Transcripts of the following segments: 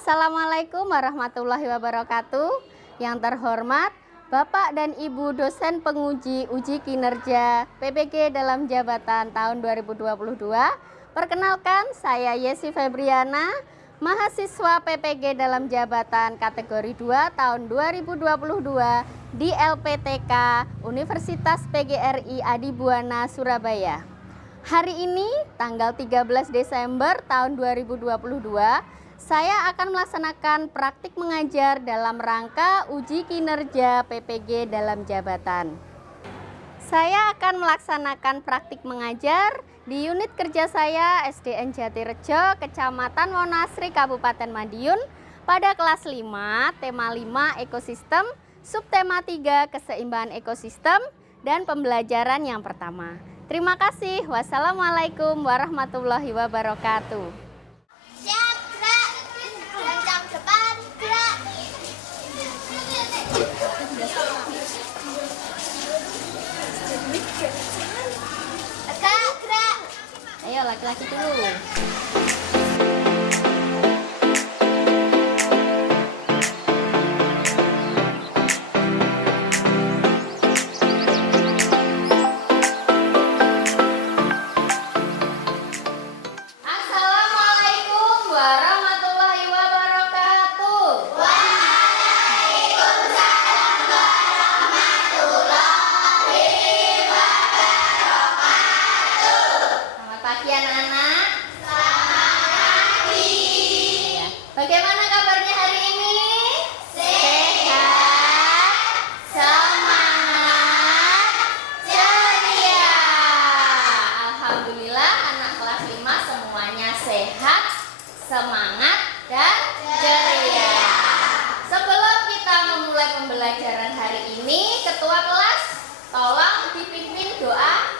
Assalamualaikum warahmatullahi wabarakatuh. Yang terhormat Bapak dan Ibu dosen penguji uji kinerja PPG dalam jabatan tahun 2022. Perkenalkan, saya Yesi Febriana, mahasiswa PPG dalam jabatan kategori 2 tahun 2022 di LPTK Universitas PGRI Adibuana, Surabaya. Hari ini, tanggal 13 Desember tahun 2022, saya akan melaksanakan praktik mengajar dalam rangka uji kinerja PPG dalam jabatan. Saya akan melaksanakan praktik mengajar di unit kerja saya SDN Jatirejo, Kecamatan Wonasri, Kabupaten Madiun pada kelas 5, tema 5 ekosistem, subtema 3 keseimbangan ekosistem, dan pembelajaran yang pertama. Terima kasih. Wassalamualaikum warahmatullahi wabarakatuh. Ayo laki-laki dulu. Assalamualaikum warahmatullahi wabarakatuh. Waalaikumsalam warahmatullahi wabarakatuh. Selamat pagi anak-anak. Selamat pagi. Bagaimana kabarnya hari ini? Sehat, semangat, ceria. Alhamdulillah anak kelas 5 semuanya sehat, semangat, dan ceria. Sebelum kita memulai pembelajaran hari ini, ketua kelas tolong dipimpin doa.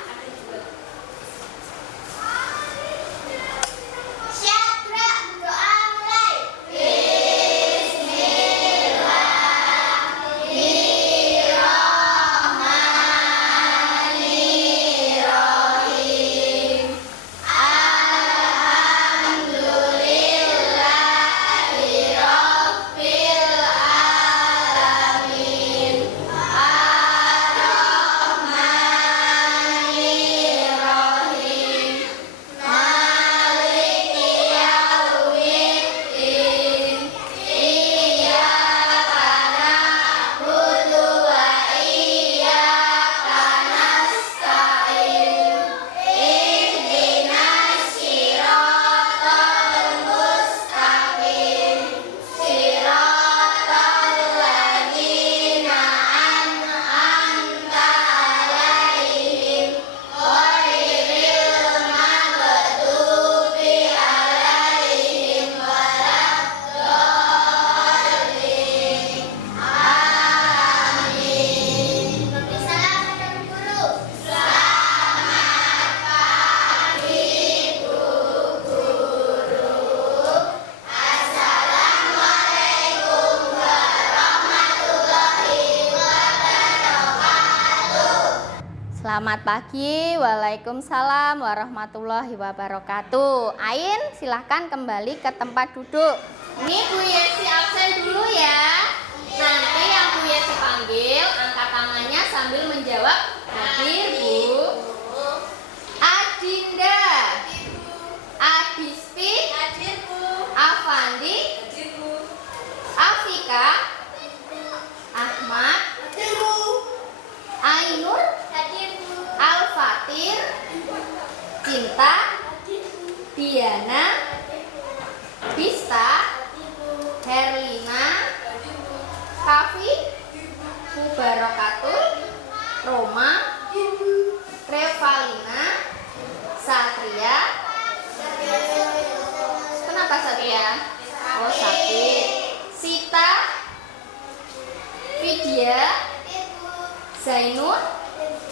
Selamat pagi, waalaikumsalam warahmatullahi wabarakatuh. Ain, silahkan kembali ke tempat duduk. Ini Bu Yesi absen dulu ya. Nanti yang Bu Yesi panggil, angkat tangannya sambil menjawab, hadir Bu. Adinda, Adisti, Afandi, Afika, Ahmad, Ainur, Al-Fatir, Cinta, Diana, Bista, Herlina, Kafi, Mubarokatuh, Roma, Revalina, Satria. Kenapa Satria? Oh, sakit. Sita, Vidya, Zainur.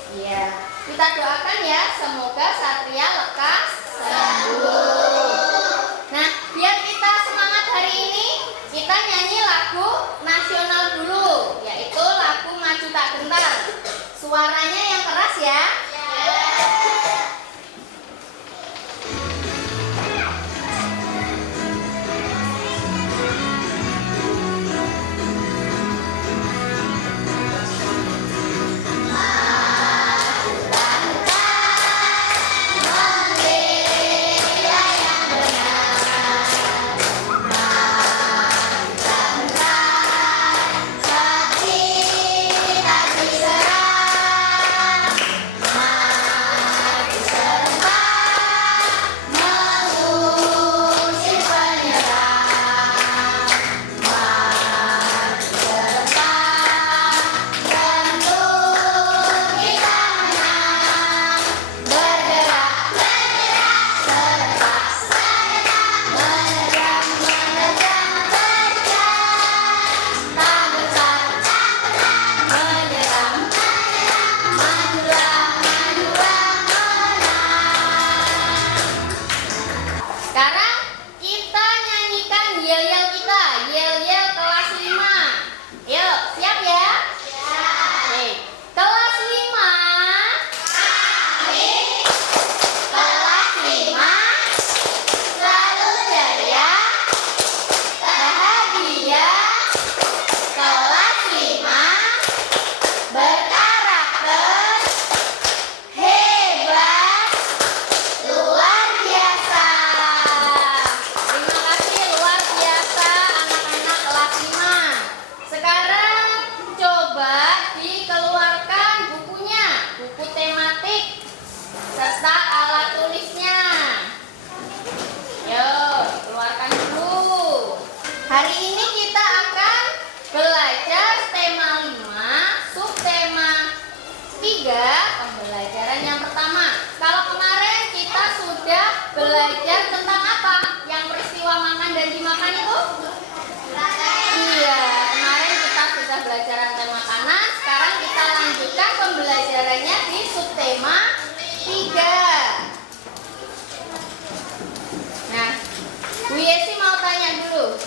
Iya. Kita doakan ya, semoga Satria lekas sembuh. Nah, biar kita semangat hari ini, kita nyanyi lagu nasional dulu, yaitu lagu Maju Tak Gentar. Suaranya yang keras ya. pada pembelajaran yang pertama. Kalau kemarin kita sudah belajar tentang apa? Yang peristiwa makan dan dimakan itu? Iya, kemarin kita sudah belajar tentang makanan. Sekarang kita lanjutkan pembelajarannya di subtema 3. Nah, Bu Yesi mau tanya dulu.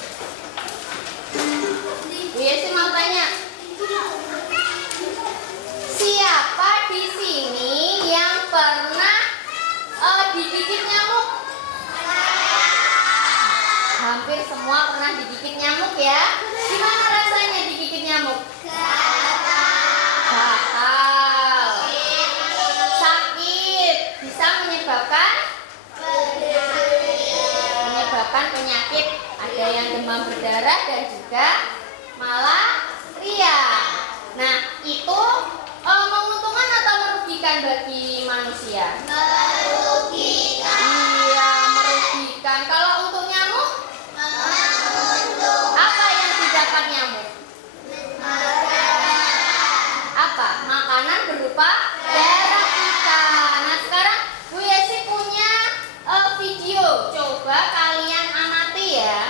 Bu Yesi mau tanya, siapa di sini yang pernah digigit nyamuk? Hampir semua pernah digigit nyamuk ya. Gimana rasanya digigit nyamuk? Gatal, sakit, bisa menyebabkan penyakit. Ada yang demam berdarah dan juga malaria. Nah, itu menguntungkan atau merugikan bagi manusia? Merugikan. Iya, merugikan. Kalau untuk nyamuk? Apa yang didapat nyamuk? Apa? Makanan berupa darah kita. Nah, sekarang Bu Yesi punya video. Coba kalian amati ya.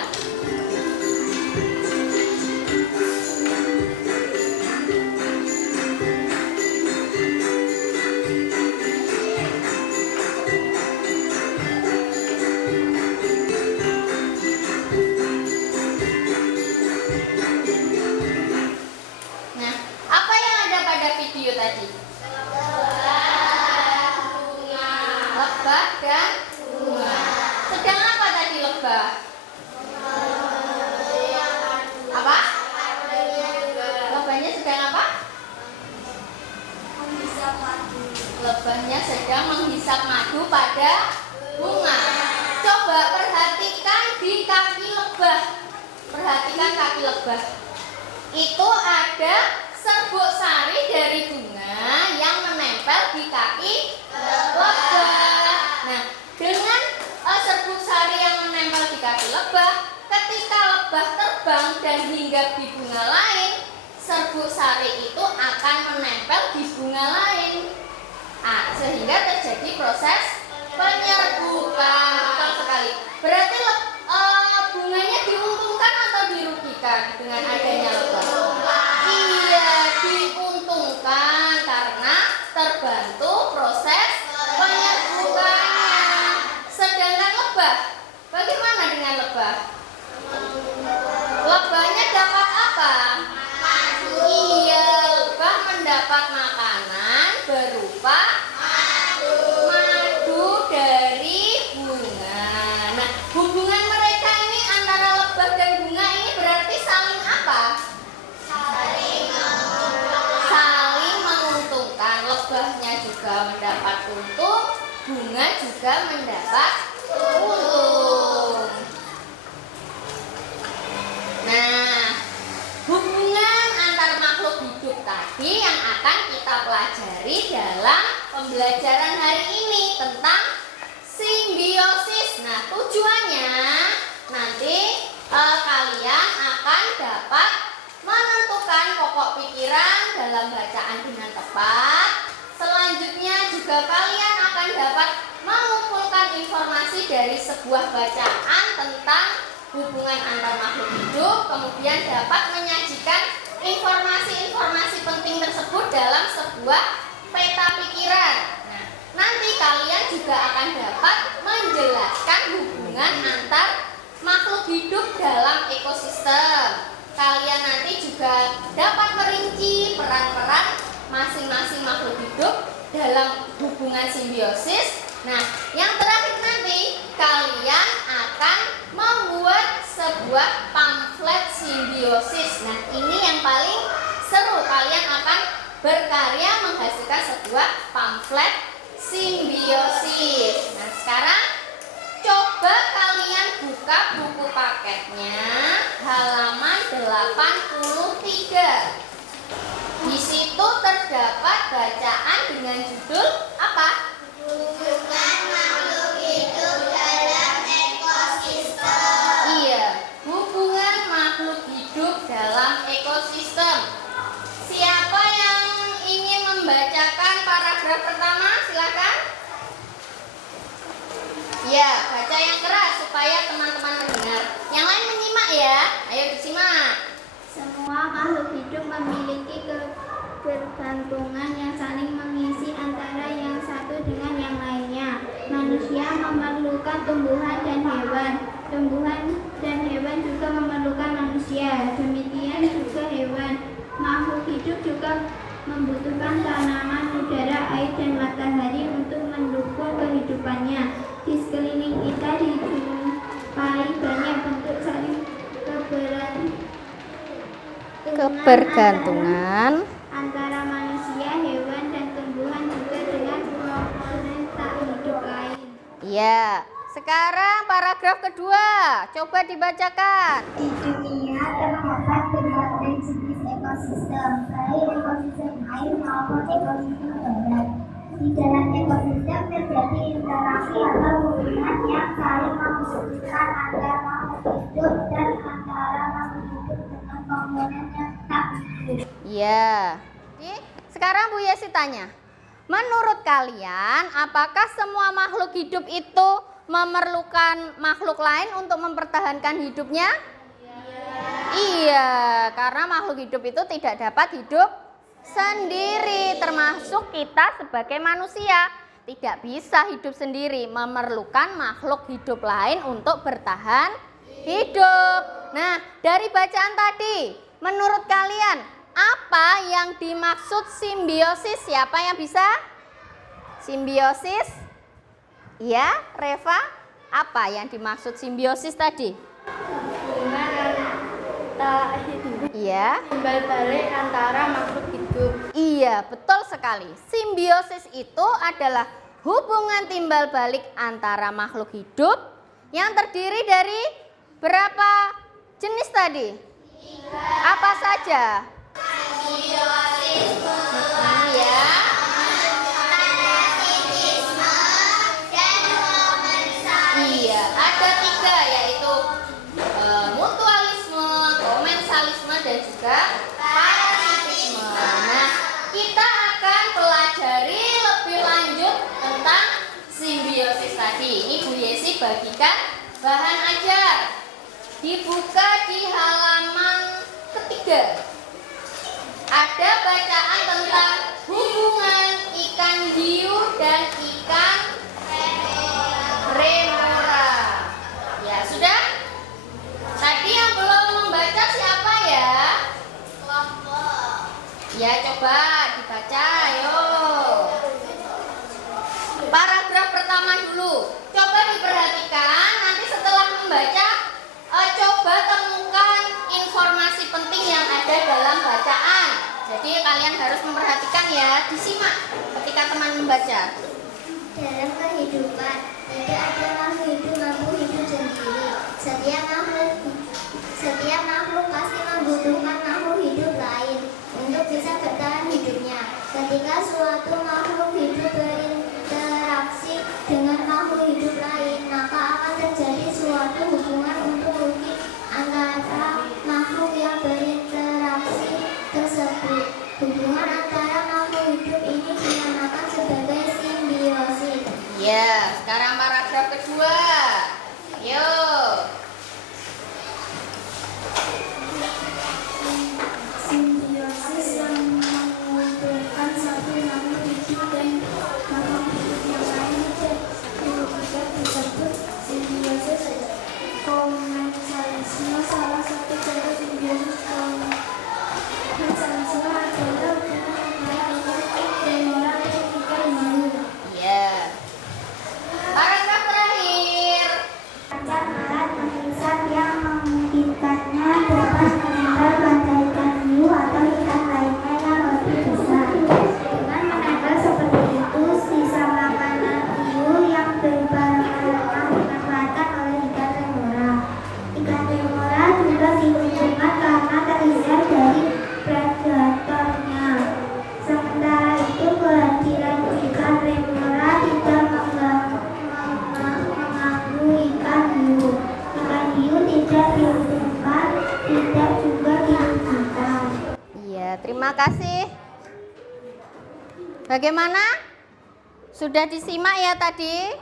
Nah, apa yang ada pada video tadi? Lebah dan bunga. Sedang apa tadi lebah? Apa? Lebahnya sedang apa? Lebahnya sedang menghisap madu pada bunga. Coba perhatikan di kaki lebah. Perhatikan kaki lebah. Itu ada serbuk sari dari bunga yang menempel di kaki lebah. Nah, dengan serbuk sari yang menempel di kaki lebah, ketika lebah terbang dan hinggap di bunga lain, serbuk sari itu akan menempel di bunga lain. Sehingga terjadi proses penyerbukan. Betul sekali. Berarti bunganya diuntungkan atau dirugikan dengan adanya lebah? Iya, diuntungkan karena terbantu proses penyerbukannya. Sedangkan lebah, bagaimana dengan lebah? Lebahnya dapat apa? Iya, lebah mendapat makanan berupa madu dari bunga. Nah, hubungan mereka ini antara lebah dan bunga ini berarti saling apa? Saling menguntungkan. Lebahnya juga mendapat untung, bunga juga mendapat untung. Nah, hubungan antar makhluk hidup tadi yang akan kita pelajari dalam pembelajaran hari ini tentang simbiosis. Nah, tujuannya nanti kalian akan dapat menentukan pokok pikiran dalam bacaan dengan tepat. Selanjutnya juga kalian akan dapat mengumpulkan informasi dari sebuah bacaan tentang hubungan antar makhluk hidup, kemudian dapat menyajikan informasi-informasi penting tersebut dalam sebuah peta pikiran. Nah, nanti kalian juga akan dapat menjelaskan hubungan antar makhluk hidup dalam ekosistem. Kalian nanti juga dapat merinci peran-peran masing-masing makhluk hidup dalam hubungan simbiosis. Nah, yang terakhir nanti kalian akan membuat sebuah pamflet simbiosis. Nah, ini yang paling seru. Kalian akan berkarya menghasilkan sebuah pamflet simbiosis. Nah, sekarang coba kalian buka buku paketnya halaman 83. Di situ terdapat bacaan dengan judul apa? Hubungan makhluk hidup dalam ekosistem. Iya, hubungan makhluk hidup dalam ekosistem. Siapa yang ingin membacakan ketergantungan yang saling mengisi antara yang satu dengan yang lainnya. Manusia memerlukan tumbuhan dan hewan. Tumbuhan dan hewan juga memerlukan manusia. Demikian juga hewan. Makhluk hidup juga membutuhkan tanaman, udara, air, dan matahari untuk mendukung kehidupannya. Di sekeliling kita dijumpai banyak bentuk saling kebergantungan antara manusia, hewan, dan tumbuhan juga dengan komponen tak hidup lain. Ya, sekarang paragraf kedua, coba dibacakan. Di dunia terdapat berbagai jenis ekosistem, baik ekosistem air maupun ekosistem darat. Di dalam ekosistem terjadi interaksi atau hubungan yang saling membutuhkan antara makhluk hidup dan antara makhluk hidup dengan komponen yang tak hidup. Ya, jadi sekarang Bu Yesi tanya, menurut kalian apakah semua makhluk hidup itu memerlukan makhluk lain untuk mempertahankan hidupnya? Iya, karena makhluk hidup itu tidak dapat hidup sendiri, termasuk kita sebagai manusia. Tidak bisa hidup sendiri, memerlukan makhluk hidup lain untuk bertahan hidup. Nah, dari bacaan tadi, menurut kalian apa yang dimaksud simbiosis? Siapa yang bisa? Simbiosis? Ya, Reva, apa yang dimaksud simbiosis tadi? Iya. Timbal balik antara makhluk hidup. Iya, betul sekali. Simbiosis itu adalah hubungan timbal balik antara makhluk hidup yang terdiri dari berapa jenis tadi? Apa saja? Simbiosis, ya. Iya, ada 3 yaitu mutualisme, komensalisme, dan juga parasitisme. Nah, kita akan pelajari lebih lanjut tentang simbiosis tadi. Ini Bu Yesi bagikan bahan ajar. Dibuka di halaman ketiga. Ada bacaan tentang hubungan ikan hiu dan ikan remora. Ya, sudah? Tadi yang belum membaca siapa ya? Ya, coba dibaca, ayo. Paragraf pertama dulu. Coba diperhatikan, nanti setelah membaca, coba temukan informasi penting yang ada dalam bacaan. Jadi kalian harus memperhatikan ya, disimak ketika teman membaca. Dalam kehidupan, tidak ada makhluk hidup mampu hidup sendiri. Setiap makhluk pasti membutuhkan makhluk hidup lain untuk bisa bertahan hidupnya. Ketika suatu makhluk hidup berinteraksi dengan makhluk hidup lain, maka akan terjadi suatu hubungan untuk rugi antara makhluk yang berinteraksi tersebut. Hubungan antara makhluk hidup ini dinamakan sebagai simbiosis. Ya, sekarang paragraf kedua. Yuk. Simbiosis yang mengumpulkan satu makhluk hidup dan makhluk hidup yang lain juga disebut simbiosis komensalisme. Salah satu contoh simbiosis komensalisme adalah hubungan antara ikan remora dan ikan hiu. Ya. Paragraf terakhir. Kancah alat pengisap yang memungkinkannya dapat menempel pada ikan hiu atau ikan lainnya yang lebih besar. Dengan menempel seperti itu, sisa makanan hiu yang berbarengan dimanfaatkan oleh ikan remora. Ikan remora juga diuntungkan karena terhindar dari predatornya. Sementara itu, kehadiran ikan remora tidak mengganggu ikan hiu. Ikan hiu tidak diuntungkan, tidak juga dirugikan. Iya, terima kasih. Bagaimana? Sudah disimak ya tadi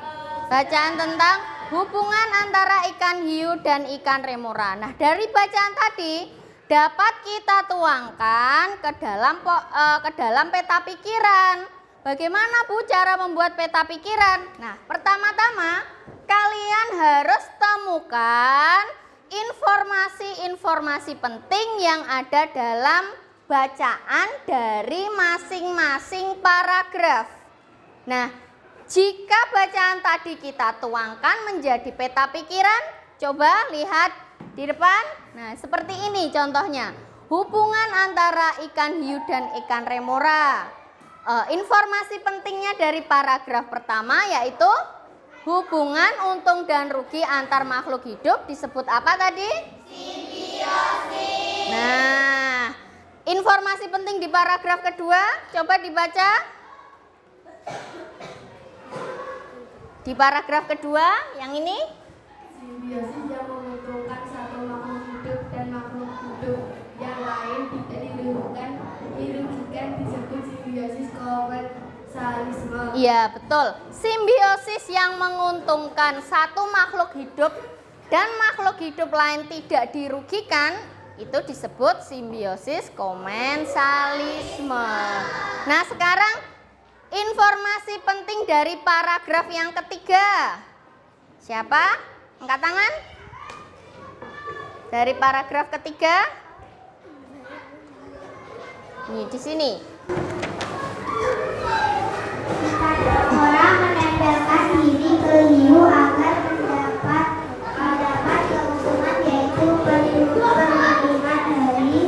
bacaan tentang hubungan antara ikan hiu dan ikan remora. Nah, dari bacaan tadi dapat kita tuangkan ke dalam peta pikiran. Bagaimana Bu cara membuat peta pikiran? Nah, pertama-tama kalian harus temukan informasi-informasi penting yang ada dalam bacaan dari masing-masing paragraf. Nah, jika bacaan tadi kita tuangkan menjadi peta pikiran, coba lihat di depan. Nah, seperti ini contohnya. Hubungan antara ikan hiu dan ikan remora. Informasi pentingnya dari paragraf pertama yaitu hubungan untung dan rugi antar makhluk hidup disebut apa tadi? Simbiosis. Nah, informasi penting di paragraf kedua, coba dibaca. Di paragraf kedua, yang ini. Simbiosis yang menguntungkan satu makhluk hidup dan makhluk hidup yang lain tidak dirugikan disebut simbiosis komensalisme. Iya, betul. Simbiosis yang menguntungkan satu makhluk hidup dan makhluk hidup lain tidak dirugikan itu disebut simbiosis komensalisme. Nah, sekarang informasi penting dari paragraf yang ketiga. Siapa? Angkat tangan. Dari paragraf ketiga. Nih, di sini. Orang menempelkan diri ke hiu agar mendapat keuntungan yaitu perlindungan dari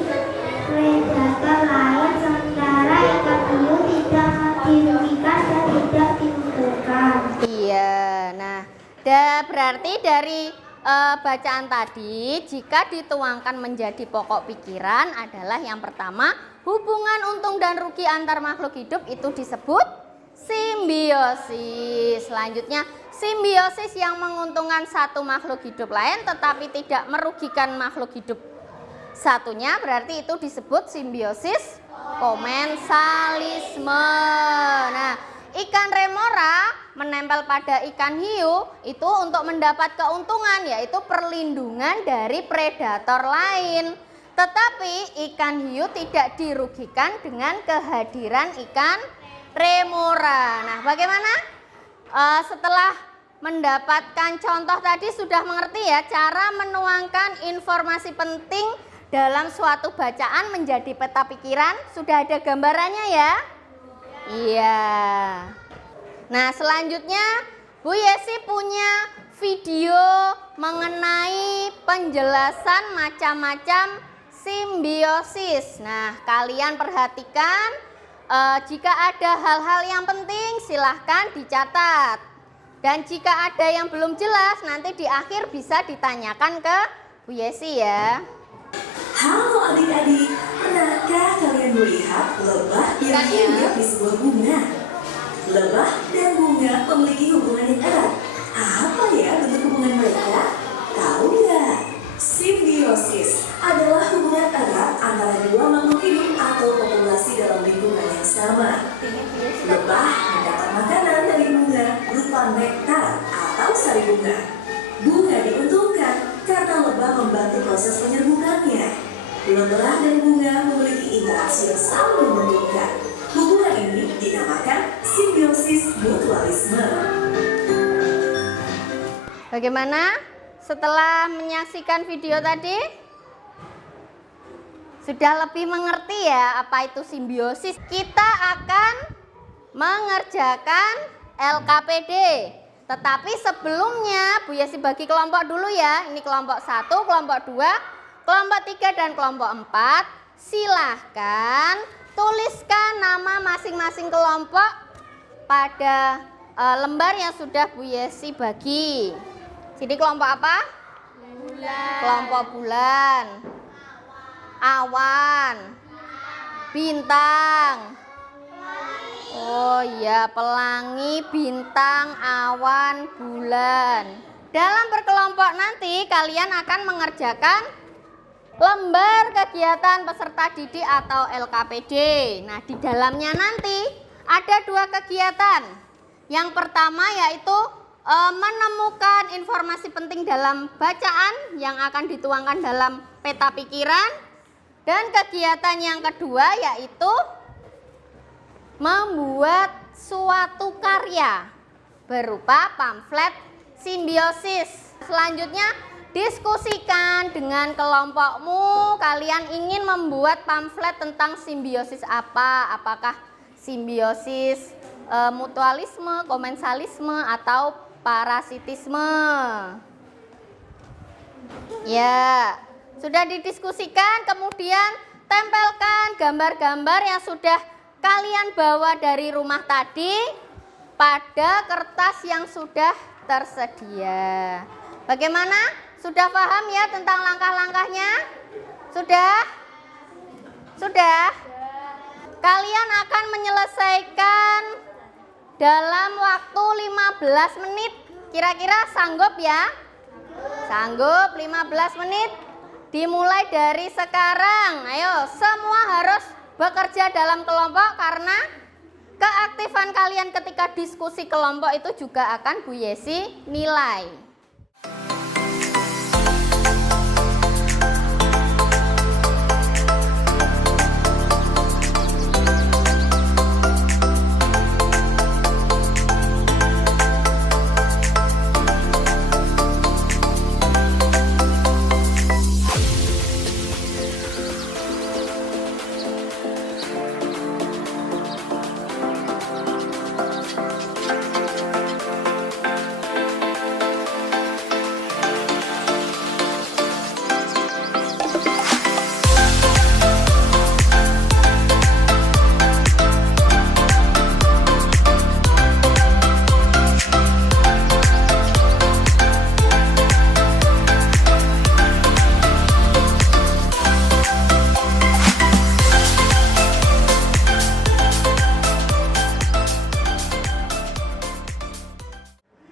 predator lain, sementara ikan hiu tidak dirugikan dan tidak diuntungkan. Iya, nah berarti dari bacaan tadi jika dituangkan menjadi pokok pikiran adalah yang pertama, hubungan untung dan rugi antar makhluk hidup itu disebut simbiosis. Selanjutnya, simbiosis yang menguntungkan satu makhluk hidup lain tetapi tidak merugikan makhluk hidup satunya, berarti itu disebut simbiosis komensalisme. Nah, ikan remora menempel pada ikan hiu itu untuk mendapat keuntungan, yaitu perlindungan dari predator lain. Tetapi ikan hiu tidak dirugikan dengan kehadiran ikan remora. Nah, bagaimana? Setelah mendapatkan contoh tadi sudah mengerti ya cara menuangkan informasi penting dalam suatu bacaan menjadi peta pikiran? Sudah ada gambarannya ya? Iya. Nah, selanjutnya Bu Yesi punya video mengenai penjelasan macam-macam simbiosis. Nah, kalian perhatikan jika ada hal-hal yang penting silahkan dicatat. Dan jika ada yang belum jelas nanti di akhir bisa ditanyakan ke Bu Yesi ya. Halo adik-adik, pernahkah kalian melihat lebah yang hinggap di sebuah bunga? Lebah dan bunga memiliki hubungan yang erat. Apa ya bentuk hubungan mereka? Tahu nggak? Simbiosis adalah hubungan erat antara dua makhluk hidup atau populasi dalam lingkungan yang sama. Lebah mendapat makanan dari bunga berupa nektar atau sari bunga. Bunga diuntungkan karena lebah membantu proses penyerbukannya. Lebah dan bunga memiliki interaksi yang saling menguntungkan. Hubungan ini dinamakan simbiosis mutualisme. Bagaimana setelah menyaksikan video tadi? Sudah lebih mengerti ya apa itu simbiosis? Kita akan mengerjakan LKPD. Tetapi sebelumnya Bu Yesi bagi kelompok dulu ya. Ini kelompok 1, kelompok 2, kelompok 3 dan kelompok 4. Silahkan tuliskan nama masing-masing kelompok pada lembar yang sudah Bu Yesi bagi. Jadi kelompok apa? Bulan. Kelompok bulan. Awan. Bintang. Oh iya, pelangi, bintang, awan, bulan. Dalam berkelompok nanti kalian akan mengerjakan lembar kegiatan peserta didik atau LKPD. Nah, di dalamnya nanti ada 2 kegiatan. Yang pertama yaitu menemukan informasi penting dalam bacaan yang akan dituangkan dalam peta pikiran. Dan kegiatan yang kedua yaitu membuat suatu karya berupa pamflet simbiosis. Selanjutnya, diskusikan dengan kelompokmu. Kalian ingin membuat pamflet tentang simbiosis apa? Apakah simbiosis mutualisme, komensalisme, atau parasitisme? Ya, sudah didiskusikan, kemudian tempelkan gambar-gambar yang sudah kalian bawa dari rumah tadi pada kertas yang sudah tersedia. Bagaimana? Sudah paham ya tentang langkah-langkahnya? Sudah? Sudah? Kalian akan menyelesaikan dalam waktu 15 menit. Kira-kira sanggup ya? Sanggup 15 menit. Dimulai dari sekarang. Ayo, semua harus bekerja dalam kelompok karena keaktifan kalian ketika diskusi kelompok itu juga akan Bu Yesi nilai.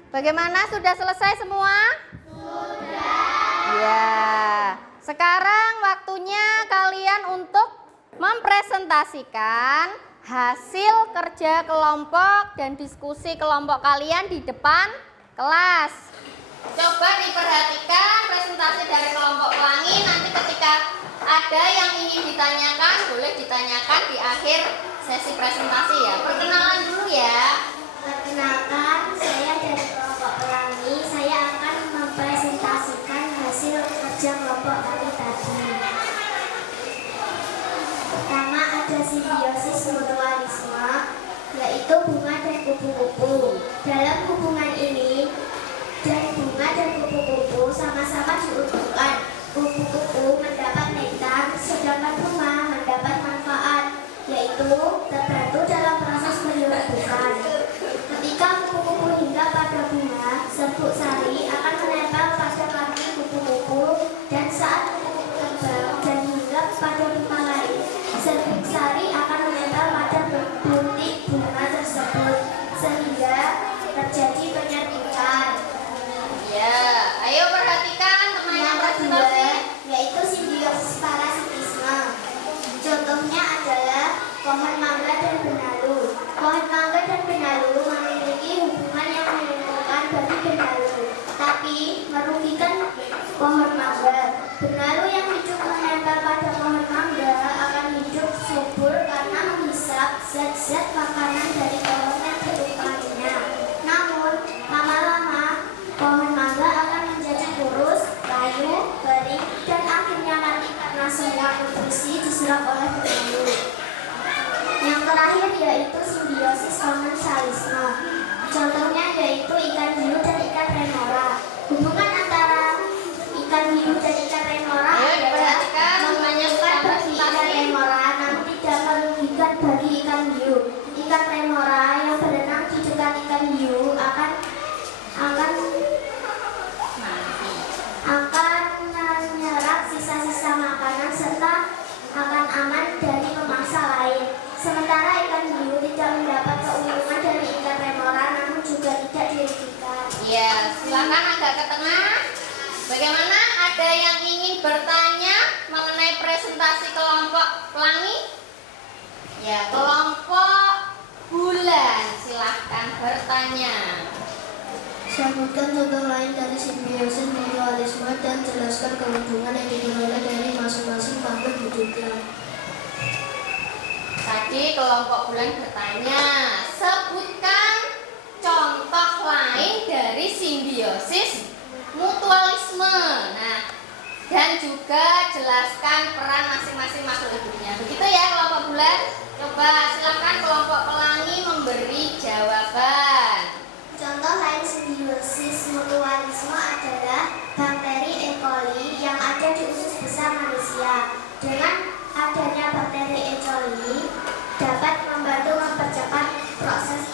Bagaimana? Sudah selesai semua? Sudah. Ya. Sekarang waktunya kalian untuk mempresentasikan hasil kerja kelompok dan diskusi kelompok kalian di depan kelas. Coba diperhatikan presentasi dari kelompok pelangi. Nanti ketika ada yang ingin ditanyakan, boleh ditanyakan di akhir sesi presentasi ya. Perkenalan dulu ya. Perkenalkan, saya dari kelompok pelangi. Saya akan mempresentasikan hasil kerja kelompok kami tadi. Pertama ada simbiosis mutualisme, yaitu bunga dan kupu-kupu. Dalam hubungan ini, bunga dan kupu-kupu sama-sama diuntungkan. Kupu-kupu mendapat nektar, sedangkan bunga mendapat manfaat, yaitu terbantu dalam proses penyembuhan. Ketika kupu-kupu hinggap pada bunga, serbuk sari akan menempel pada kaki kupu-kupu, dan saat kupu-kupu terbang dan hinggap pada bunga lain, serbuk sari akan menempel pada buntut bunga tersebut, sehingga terjadi penyerbukan. Ya, ayo perhatikan teman yang Yang kedua, presentasi. yaitu simbiosis parasitisme. Contohnya adalah pohon mangga dan benalu. Pohon mangga dan benalu memiliki hubungan yang menguntungkan bagi benalu, tapi merugikan pohon mangga. Benalu yang hidup menempel pada pohon mangga akan hidup subur karena menghisap zat-zat makanan dari pohon yang ditumpahnya. Namun, lama-lama pohon mangga akan menjadi kurus, layu, kering, dan akhirnya mati karena semua nutrisi diserap oleh benalu. Yang terakhir yaitu simbiosis komensalisme. Contohnya yaitu ikan hiu dan ikan remora. Hubungan antara ikan hiu dan ikan remora Ayo adalah diperhatikan semuanya sudah menguntungkan bagi ikan presentasi. remora, namun tidak merugikan bagi ikan hiu. Ikan remora yang berenang di dekat ikan hiu akan menyerap sisa-sisa makanan serta akan aman dari pemangsa lain. Sementara ikan hiu tidak mendapat keuntungan dari ikan remora, namun juga tidak dirugikan. Ya, silakan agak ke tengah. Bagaimana? Ada yang ingin bertanya mengenai presentasi kelompok pelangi? Ya, kelompok bulan silahkan bertanya. Sebutkan contoh lain dari simbiosis mutualisme dan jelaskan keuntungan yang diperoleh dari masing-masing makhluk hidupnya. Tadi kelompok bulan bertanya, sebutkan contoh lain dari simbiosis mutualisme. Nah, dan juga jelaskan peran masing-masing makhluk hidupnya. Begitu ya kelompok bulan? Coba silakan kelompok pelangi memberi jawaban. Contoh lain simbiosis mutualisme adalah bakteri E. coli yang ada di usus besar manusia. Dengan adanya bakteri E. coli dapat membantu mempercepat proses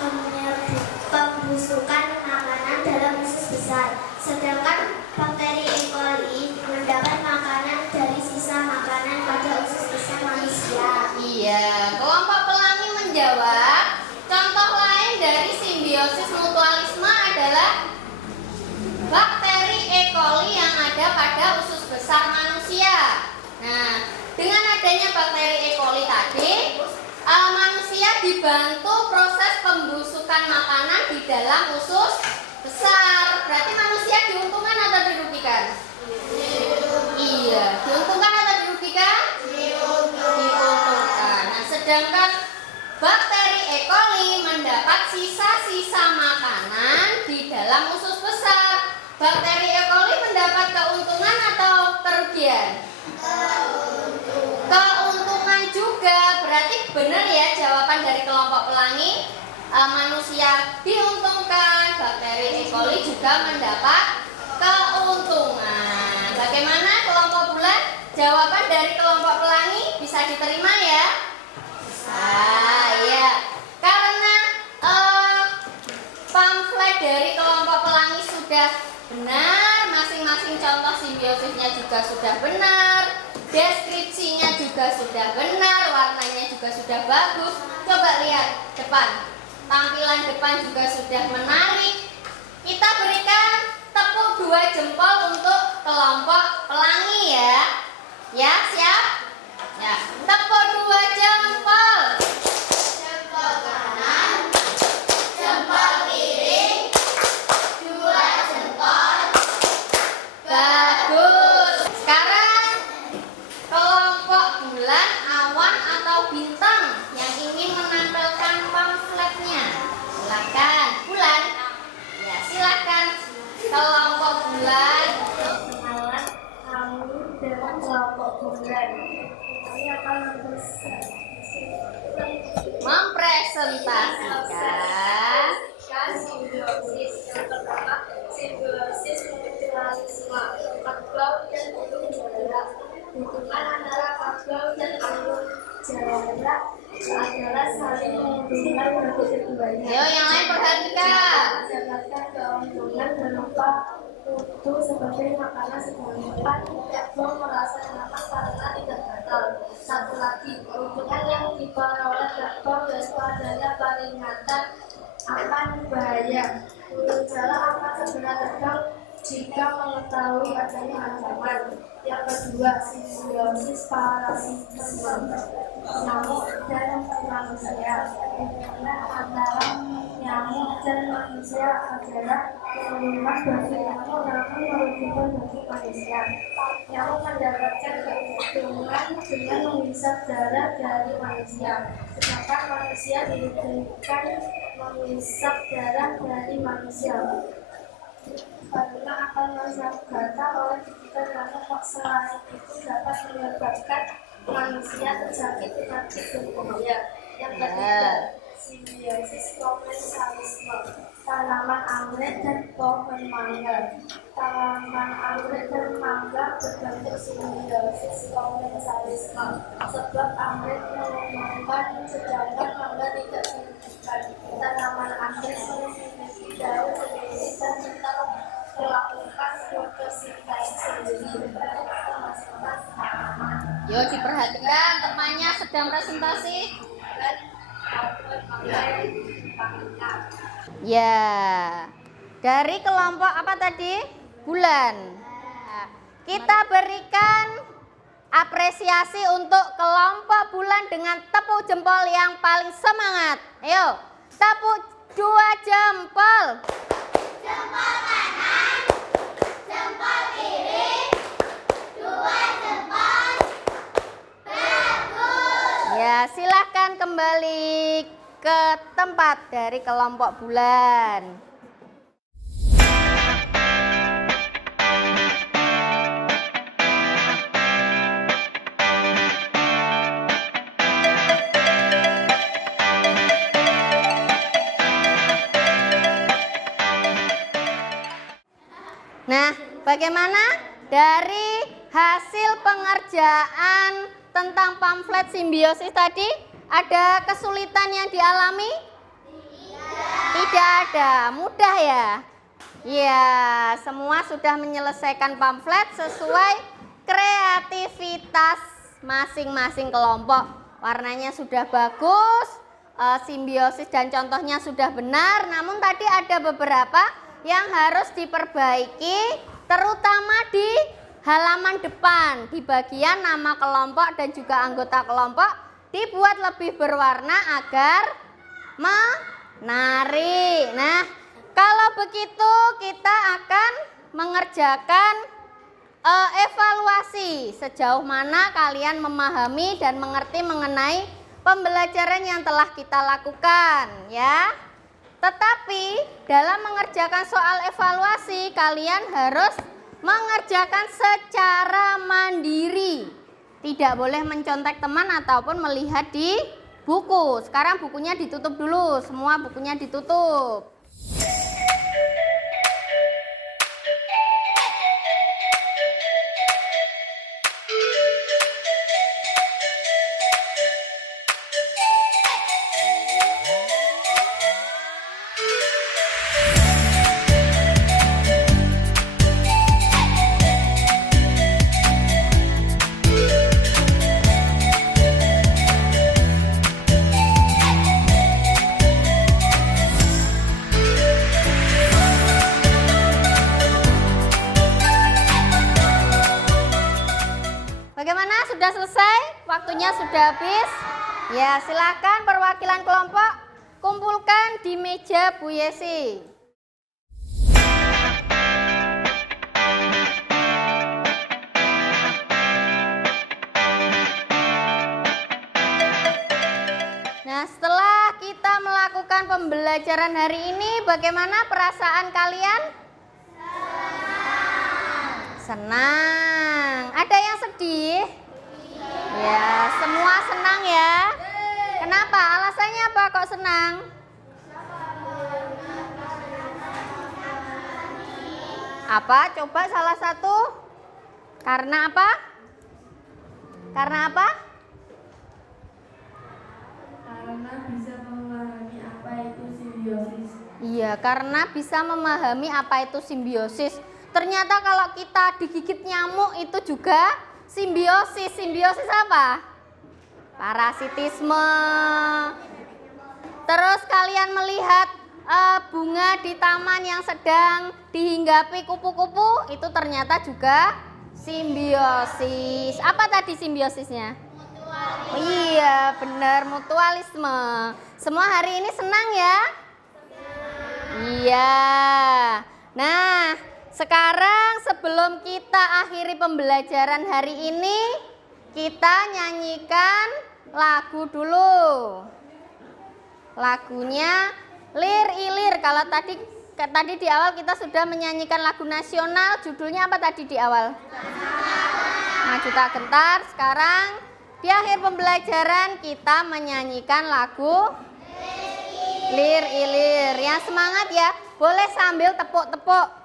pembusukan makanan dalam usus besar. Sedangkan bakteri E. coli mendapat makanan dari sisa makanan pada usus besar manusia. Iya, kelompok pelangi menjawab. Contoh lain dari simbiosis mutualisme adalah bakteri E. coli yang ada pada usus besar manusia. Nah, dengan adanya bakteri E. coli tadi, manusia dibantu proses pembusukan makanan di dalam usus besar. Berarti manusia diuntungkan atau dirugikan? Iya, diuntungkan atau dirugikan? Diuntungkan. Nah, sedangkan bakteri E. coli mendapat sisa-sisa makanan di dalam usus besar. Bakteri E. coli mendapat keuntungan atau kerugian? Keuntungan juga. Berarti benar ya jawaban dari kelompok pelangi. Manusia diuntungkan, bakteri E. coli juga mendapat keuntungan. Bagaimana kelompok bulan? Jawaban dari kelompok pelangi bisa diterima ya? Ya, karena pamflet dari kelompok pelangi sudah benar, masing-masing contoh simbiosisnya juga sudah benar, deskripsinya juga sudah benar, warnanya juga sudah bagus. Coba lihat depan, tampilan depan juga sudah menarik. Kita berikan tepuk 2 jempol untuk kelompok pelangi ya. Ya, siap? Ya, tepuk 2 jempol. Jempol kanan, jempol kiri, 2 jempol. Bagus. Sekarang kelompok bulan, awan atau bintang yang ingin menampilkan pamfletnya. Silakan, bulan. Ya, silakan kelompok bulan. Kenalan kami dengan kelompok bulan. Kami akan Mempresentasikan simbiosis. Yang pertama, simbiosis mutualisme. Kabel dan alur jarak. Hubungan antara kabel dan alur jarak adalah saling menguntungkan bagi keduanya. Ayo yang lain perhatikan. Mendapatkan keuntungan berupa mutu sebagai makanan sedangkan tidak mau merasa kenapa karena tidak gatal. Satu lagi, keuntungan yang diperoleh kabel yaitu adanya peringatan akan bahaya. Gejala akan segera terbang jika mengetahui adanya ancaman. Yang kedua, simbiosis parasitisme nyamuk dan manusia. Hubungan antara nyamuk dan manusia adalah keuntungan bagi nyamuk namun merugikan bagi manusia. Nyamuk mendapatkan keuntungan dengan menghisap darah dari manusia, sedangkan manusia dirugikan menghisap darah dari manusia karena akan merasa gatal oleh gigitan nyamuk. Selain itu dapat menyebabkan manusia terjangkit penyakit berbahaya. Yang ketiga, simbiosis komensalisme. Tanaman anggrek dan pohon mangga. Tanaman anggrek dan mangga berbentuk simbiosis komensalisme sebab anggrek mengembangkan sedangkan mangga tidak signifikan. Tanaman anggrek memiliki daun sendiri dan tetap melakukan fotosintesis sendiri. Yo diperhatikan temannya sedang presentasi. Ya, dari kelompok apa tadi? Bulan. Nah, kita berikan apresiasi untuk kelompok bulan dengan tepuk jempol yang paling semangat. Ayo, tepuk 2 jempol. Jempol kembali ke tempat dari kelompok bulan. Nah, bagaimana dari hasil pengerjaan tentang pamflet simbiosis tadi? Ada kesulitan yang dialami? Tidak ada, mudah ya? Ya, semua sudah menyelesaikan pamflet sesuai kreativitas masing-masing kelompok. Warnanya sudah bagus, simbiosis dan contohnya sudah benar, namun tadi ada beberapa yang harus diperbaiki, terutama di halaman depan, di bagian nama kelompok dan juga anggota kelompok dibuat lebih berwarna agar menarik. Nah, kalau begitu kita akan mengerjakan evaluasi sejauh mana kalian memahami dan mengerti mengenai pembelajaran yang telah kita lakukan, ya. Tetapi dalam mengerjakan soal evaluasi kalian harus mengerjakan secara mandiri. Tidak boleh mencontek teman ataupun melihat di buku. Sekarang bukunya ditutup dulu, semua bukunya ditutup. Bagaimana? Sudah selesai? Waktunya sudah habis? Ya, silakan perwakilan kelompok kumpulkan di meja Bu Yesi. Nah, setelah kita melakukan pembelajaran hari ini, bagaimana perasaan kalian? Senang. Ada yang sedih? Ya, semua senang ya. Kenapa? Alasannya apa kok senang? Apa? Coba salah satu. Karena apa? Karena apa? Karena bisa memahami apa itu simbiosis. Iya, karena bisa memahami apa itu simbiosis. Ternyata kalau kita digigit nyamuk itu juga simbiosis. Simbiosis apa? Parasitisme. Terus kalian melihat bunga di taman yang sedang dihinggapi kupu-kupu, itu ternyata juga simbiosis. Apa tadi simbiosisnya? Oh, iya, benar, mutualisme. Semua hari ini senang ya? Iya. Nah, sekarang sebelum kita akhiri pembelajaran hari ini, kita nyanyikan lagu dulu. Lagunya Lir Ilir. Kalau tadi di awal kita sudah menyanyikan lagu nasional, judulnya apa tadi di awal? Maju tak gentar. Sekarang di akhir pembelajaran kita menyanyikan lagu Lir Ilir. Yang semangat ya, boleh sambil tepuk-tepuk.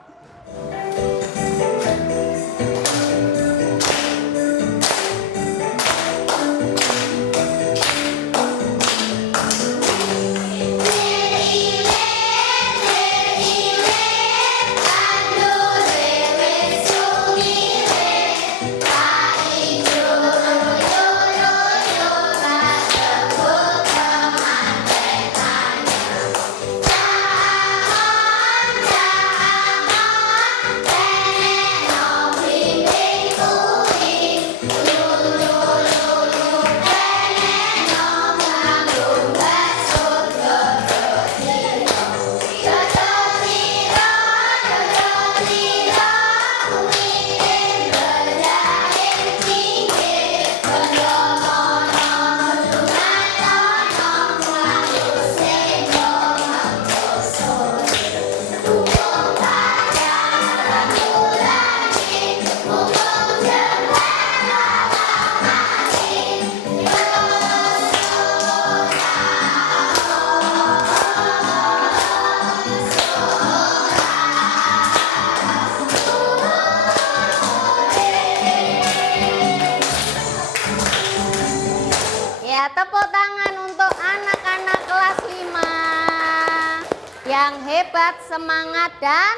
yang hebat, semangat, dan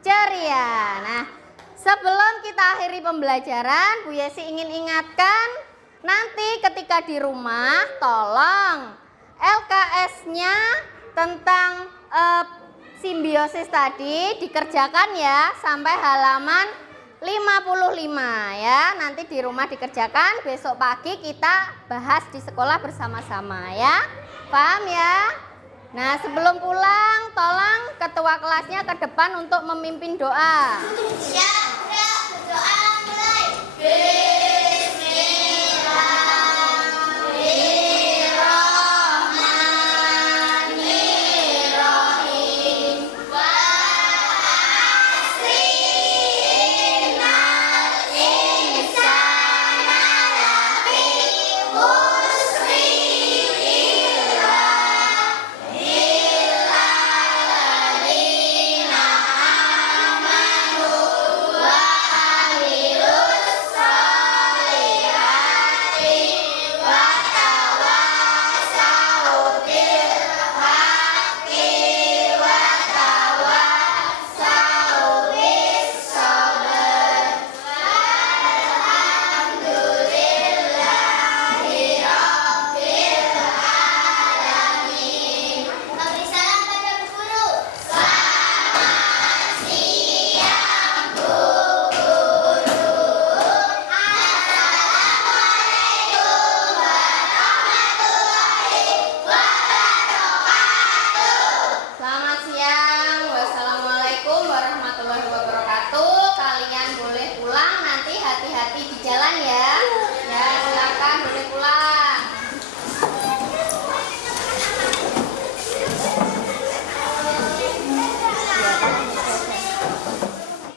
ceria. Nah, sebelum kita akhiri pembelajaran, Bu Yesi ingin ingatkan, nanti ketika di rumah tolong LKS-nya tentang simbiosis tadi dikerjakan ya sampai halaman 55 ya. Nanti di rumah dikerjakan, besok pagi kita bahas di sekolah bersama-sama ya. Paham ya? Nah, sebelum pulang tolong ketua kelasnya ke depan untuk memimpin doa. Siap, berdoa mulai.